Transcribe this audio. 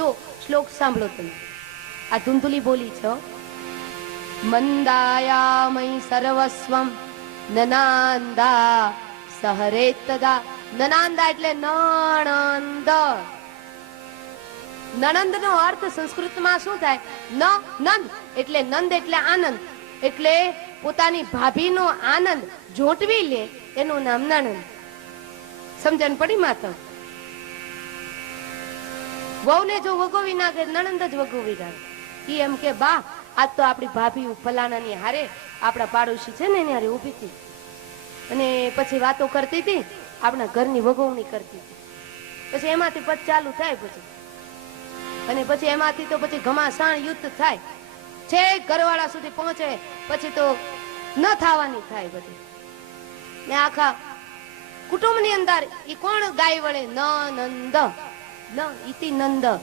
જો શ્લોક સાંભળો તમે, આ ધૂંધુલી બોલી છો. મંદાયામય સર્વસ્વમ નનાંદા સહરેતદા. નનાંદા એટલે નણંદ. નણંદ નો અર્થ સંસ્કૃતમાં શું થાય? નંદ એટલે નંદ એટલે આનંદ, એટલે પોતાની ભાભીનો આનંદ જોટવી લે એનું નામ નણંદ. સમજણ પડી માતા? વહુને જો વગોવી નાખે નણંદ જ વગોવી નાખે. ઈ એમ કે બા આજ તો આપણી ભાભી ફલાણાની હારે આપણા પાડોશી છે ને એની હારે ઊભી હતી અને પછી વાતો કરતી હતી, આપણા ઘરની વગોવણી કરતી હતી. પછી એમાંથી પછી ચાલુ થાય પછી, અને પછી એમાંથી તો પછી ઘમાસાણ યુદ્ધ થાય, છેક ઘરવાળા સુધી પહોંચે, પછી તો ન થવાની થાય બધી. ને આખા કુટુંબની અંદર ઈ કોણ ગાય વળે? નંદ. ન ઇતિ નંદ.